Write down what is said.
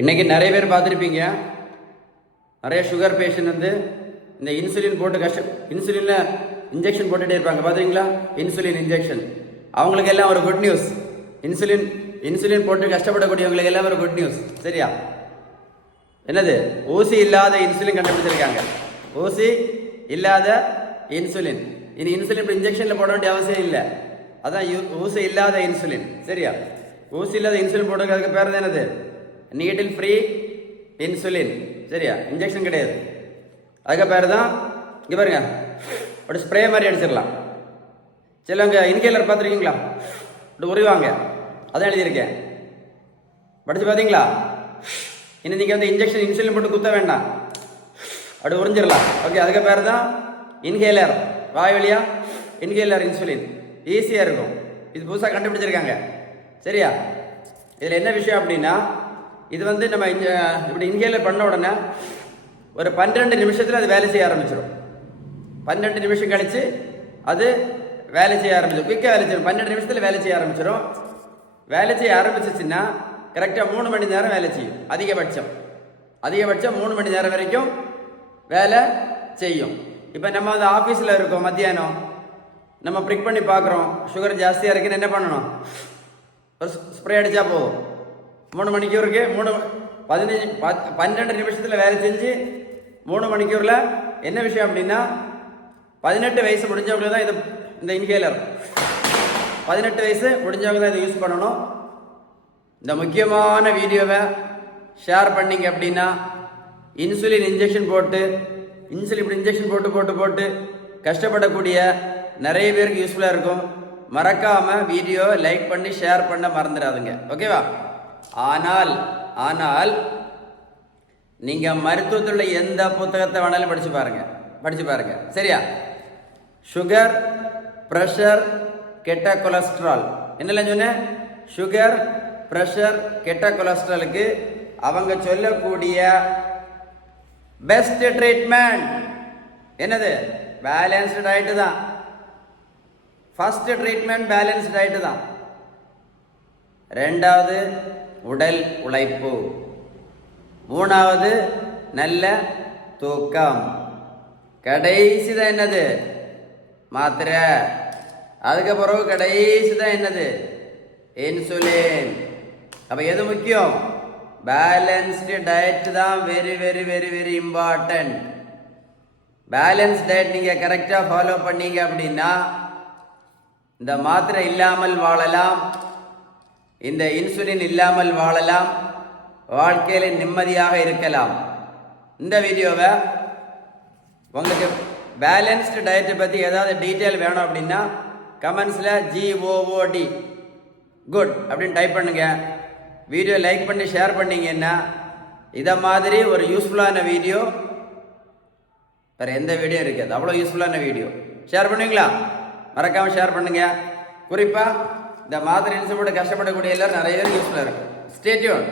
இன்றைக்கி நிறைய பேர் பார்த்துருப்பீங்க, நிறைய சுகர் பேஷண்ட் வந்து இந்த இன்சுலின் போட்டு இன்சுலினில் இன்ஜெக்ஷன் போட்டுகிட்டே இருப்பாங்க. பார்த்துருங்களா? இன்சுலின் இன்ஜெக்ஷன் அவங்களுக்கு எல்லாம் ஒரு குட் நியூஸ். இன்சுலின் போட்டு கஷ்டப்படக்கூடியவங்களுக்கு எல்லாம் ஒரு குட் நியூஸ். சரியா? என்னது? ஊசி இல்லாத இன்சுலின் கண்டுபிடிச்சிருக்காங்க. ஊசி இல்லாத இன்சுலின். இனி இன்சுலின் இன்ஜெக்ஷனில் போட வேண்டிய அவசியம் இல்லை. அதான் ஊசி இல்லாத இன்சுலின். சரியா? ஊசி இல்லாத இன்சுலின் போடுறதுக்கு பேர் என்னது? Needle free insulin. சரியா? இன்ஜெக்ஷன் கிடையாது. அதுக்கு பேர் தான் இங்கே பாருங்க, ஒரு ஸ்ப்ரே மாதிரி அடிச்சிடலாம். சிலவங்க இன்ஹேலர் பார்த்துருக்கீங்களா? இப்படி உருவாங்க, அதான் எழுதியிருக்கேன். படிச்சு பார்த்தீங்களா? இன்னும் நீங்கள் வந்து இன்சுலின் போட்டு குத்த வேண்டாம், அப்படி உறிஞ்சிடலாம். ஓகே, அதுக்கு பேர் தான் இன்ஹேலர். வாய் வழியா இன்ஹேலர் இன்சுலின் ஈஸியாக இருக்கும். இது புதுசாக கண்டுபிடிச்சிருக்காங்க. சரியா? இதில் என்ன விஷயம் அப்படின்னா, இது வந்து நம்ம இப்படி இன்ஹேலர் பண்ண உடனே ஒரு 12 நிமிஷத்தில் அது வேலை செய்ய ஆரம்பிச்சிடும். 12 நிமிஷம் கழித்து அது வேலை செய்ய ஆரம்பிச்சிடும். குயிக்காக வேலை செய்யும். 12 நிமிஷத்தில் வேலை செய்ய ஆரம்பிச்சிடும். வேலை செய்ய ஆரம்பிச்சிச்சுன்னா கரெக்டாக 3 மணி நேரம் வேலை செய்யும். அதிகபட்சம் 3 மணி நேரம் வரைக்கும் வேலை செய்யும். இப்போ நம்ம வந்து ஆஃபீஸில் இருக்கோம், மத்தியானம் நம்ம ப்ரிக் பண்ணி பார்க்குறோம், சுகர் ஜாஸ்தியாக இருக்குன்னு என்ன பண்ணணும்? ஒரு ஸ்ப்ரே அடித்தா போதும். 3 மணிக்கூருக்கு 12 நிமிஷத்தில் வேலை செஞ்சு 3 மணிக்கூரில் என்ன விஷயம் அப்படின்னா, 18 வயசு முடிஞ்சவங்க தான் இந்த இன்ஹேலர் 18 வயசு முடிஞ்சவங்க தான் இதை யூஸ் பண்ணணும். இந்த முக்கியமான வீடியோவை ஷேர் பண்ணிங்க அப்படின்னா இன்சுலின் இன்ஜெக்ஷன் போட்டு கஷ்டப்படக்கூடிய நிறைய பேருக்கு யூஸ்ஃபுல்லாக இருக்கும். மறக்காமல் வீடியோ லைக் பண்ணி ஷேர் பண்ண மறந்துடாதுங்க. ஓகேவா? ஆனால் நீங்கள் மருத்துவத்தில் உள்ள எந்த புத்தகத்தை வேணாலும் படிச்சு பாருங்க. சரியா? சுகர், ப்ரெஷர், கெட்ட கொலஸ்ட்ரால், என்னெல்லாம் சொன்னேன்? சுகர், ப்ரெஷர், கெட்ட கொலஸ்ட்ராலுக்கு அவங்க சொல்லக்கூடிய பெஸ்ட் ட்ரீட்மெண்ட் என்னது? பேலன்ஸ்டு டயட்டு தான். ஃபர்ஸ்ட் ட்ரீட்மெண்ட் பேலன்ஸ்டு டயட்டு தான். ரெண்டாவது உடல் உழைப்பு. மூணாவது நல்ல தூக்கம். கடைசி தான் என்னது? மாத்திரை. அதுக்கு பிறகு கடைசி தான் என்னது? இன்சுலின். அப்ப எது முக்கியம்? பேலன்ஸ்டு டயட் தான் very very very very important. Balance diet நீங்க கரெக்டா ஃபாலோ பண்ணீங்க அப்படின்னா இந்த மாத்திரை இல்லாமல் வாழலாம், இந்த இன்சுலின் இல்லாமல் வாழலாம், வாழ்க்கையில நிம்மதியாக இருக்கலாம். இந்த வீடியோவை உங்களுக்கு பேலன்ஸ்டு டயட்டை பற்றி ஏதாவது டீட்டெயில் வேணும் அப்படின்னா கமெண்ட்ஸில் GOOD குட் அப்படின்னு டைப் பண்ணுங்க. வீடியோ லைக் பண்ணி ஷேர் பண்ணீங்கன்னா இதை மாதிரி ஒரு யூஸ்ஃபுல்லான வீடியோ வேறு எந்த வீடியோ இருக்காது. அவ்வளோ யூஸ்ஃபுல்லான வீடியோ ஷேர் பண்ணுவீங்களா? மறக்காமல் ஷேர் பண்ணுங்க. குறிப்பாக இந்த மாதிரி இன்சுலின் போட்டு கஷ்டப்படக்கூடிய எல்லாரும் நிறைய பேர் யூஸ்ஃபுல்லாக இருக்கும். Stay tune.